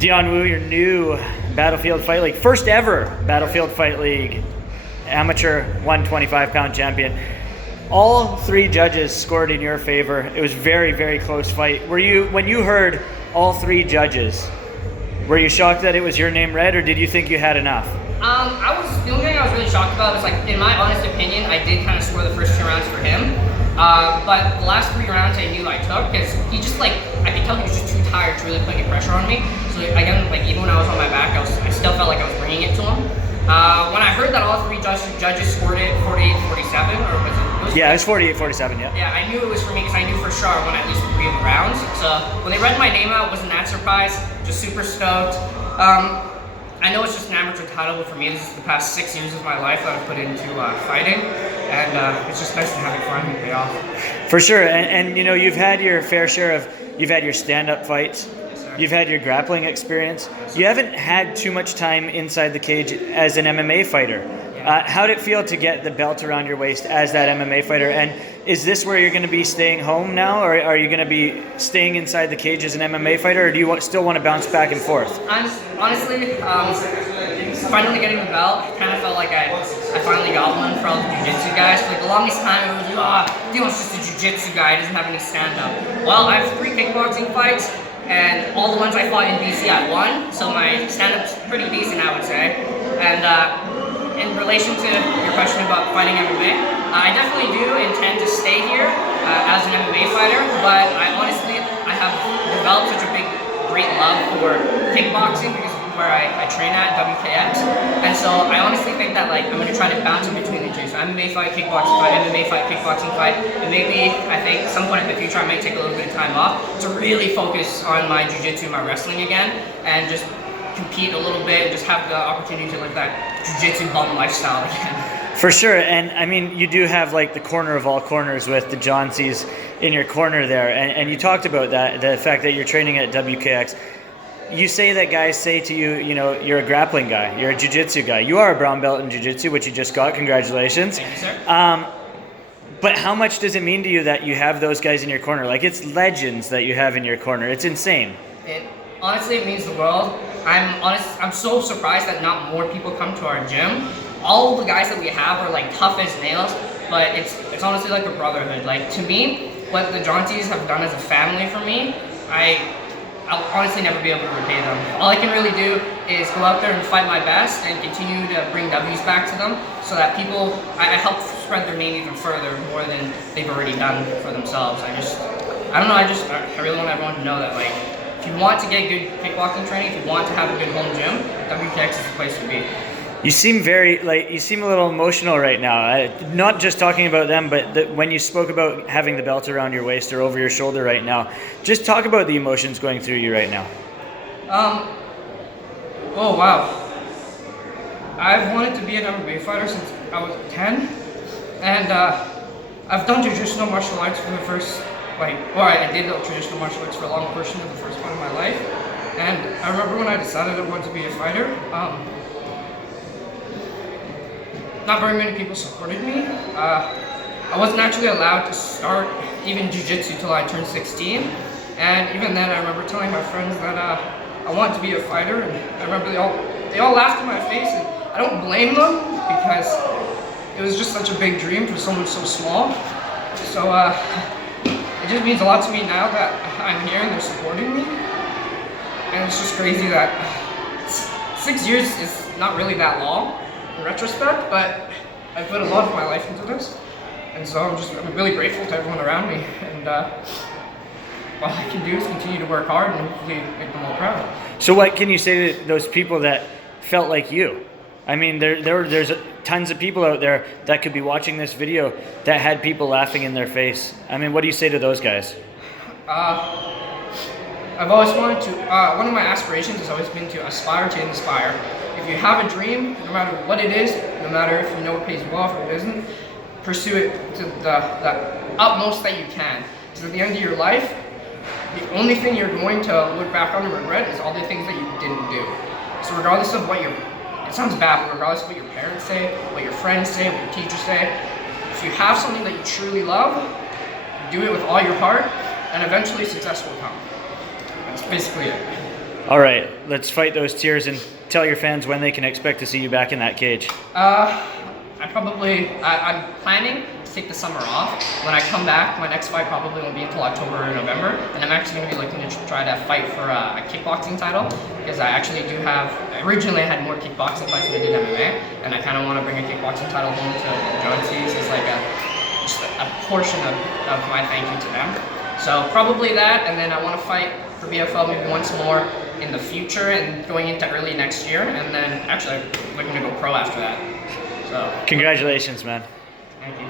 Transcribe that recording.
Dion Wu, your new Battlefield Fight League, first ever Battlefield Fight League amateur 125-pound champion. All three judges scored in your favor. It was very, very close fight. When you heard all three judges, were you shocked that it was your name read, or did you think you had enough? The only thing I was really shocked about was, like, in my honest opinion, I did kind of score the first 2 rounds for him. But the last 3 rounds I knew I took, because he just, like, I could tell he was just too tired to really put any pressure on me. So again, like, even when I was on my back, I still felt like I was bringing it to him. When I heard that all three judges scored it 48-47, or was it? Yeah, it was 48-47, yeah. Yeah, I knew it was for me because I knew for sure I won at least 3 of the rounds. So when they read my name out, wasn't that surprised, just super stoked. I know it's just an amateur title, but for me, this is the past 6 years of my life that I've put into fighting, and it's just nice to have it finally pay off. For sure, and you know, you've had your fair share of, you've had your stand-up fights, you've had your grappling experience. You haven't had too much time inside the cage as an MMA fighter. How did it feel to get the belt around your waist as that MMA fighter? And is this where you're going to be staying home now, or are you going to be staying inside the cage as an MMA fighter, or do you still want to bounce back and forth? Honestly, finally getting the belt, kind of felt like I finally got one for all the jiu-jitsu guys. For like the longest time, it was like, Dion's just a jiu-jitsu guy, he doesn't have any stand-up. Well, I have 3 kickboxing fights, and all the ones I fought in BC I won, so my stand-up's pretty decent, I would say. And in relation to your question about fighting MMA, I definitely do intend to stay here as an MMA fighter, but I have developed such a great love for kickboxing because of where I train at, WKX, and so I honestly think that, like, I'm going to try to bounce in between the two. So MMA fight, kickboxing fight, MMA fight, kickboxing fight, and maybe, I think, some point in the future I might take a little bit of time off to really focus on my jiu-jitsu and my wrestling again, and just compete a little bit and just have the opportunity to live that jiu-jitsu bum lifestyle again. For sure, and I mean, you do have like the corner of all corners with the Johnsies in your corner there, and you talked about that, the fact that you're training at WKX. You say that guys say to you, you know, you're a grappling guy, you're a jiu-jitsu guy. You are a brown belt in jiu-jitsu, which you just got, congratulations. Thank you, sir. But how much does it mean to you that you have those guys in your corner? Like, it's legends that you have in your corner. It's insane. Honestly, it means the world. I'm so surprised that not more people come to our gym. All the guys that we have are like tough as nails, but it's honestly like a brotherhood. Like, to me, what the Johnsies have done as a family for me, I'll honestly never be able to repay them. All I can really do is go out there and fight my best and continue to bring W's back to them so that I help spread their name even further, more than they've already done for themselves. I really want everyone to know that, like, if you want to get good kickboxing training, if you want to have a good home gym, WKX is the place to be. You seem you seem a little emotional right now. Not just talking about them, but when you spoke about having the belt around your waist or over your shoulder right now, just talk about the emotions going through you right now. Oh wow. I've wanted to be an MMA fighter since I was 10, and I've done traditional martial arts for the first, I did traditional martial arts for a long portion of the first part of my life, and I remember when I decided I wanted to be a fighter, not very many people supported me. I wasn't actually allowed to start even jiu-jitsu till I turned 16, and even then I remember telling my friends that I wanted to be a fighter, and I remember they all laughed in my face, and I don't blame them because it was just such a big dream for someone so small. So it just means a lot to me now that I'm here and they're supporting me, and it's just crazy that 6 years is not really that long in retrospect, but I put a lot of my life into this, and so I'm really grateful to everyone around me, and all I can do is continue to work hard and hopefully make them all proud. So what can you say to those people that felt like you? I mean, there's tons of people out there that could be watching this video that had people laughing in their face. I mean, what do you say to those guys? I've always wanted to, one of my aspirations has always been to aspire to inspire. If you have a dream, no matter what it is, no matter if you know it pays well or it doesn't, pursue it to the utmost that you can. Because at the end of your life, the only thing you're going to look back on and regret is all the things that you didn't do. So regardless of what it sounds bad, but regardless of what your parents say, what your friends say, what your teachers say, if you have something that you truly love, do it with all your heart, and eventually success will come. That's basically it. All right, let's fight those tears and tell your fans when they can expect to see you back in that cage. I'm planning to take the summer off. When I come back, my next fight probably won't be until October or November, and I'm actually going to be looking to try to fight for a kickboxing title, because I actually do have, originally I had more kickboxing fights than I did MMA, and I kind of want to bring a kickboxing title home to Jonesy's as like just a portion of my thank you to them. So probably that, and then I want to fight for BFL maybe once more in the future and going into early next year, and then actually looking to go pro after that. So congratulations, man. thank you.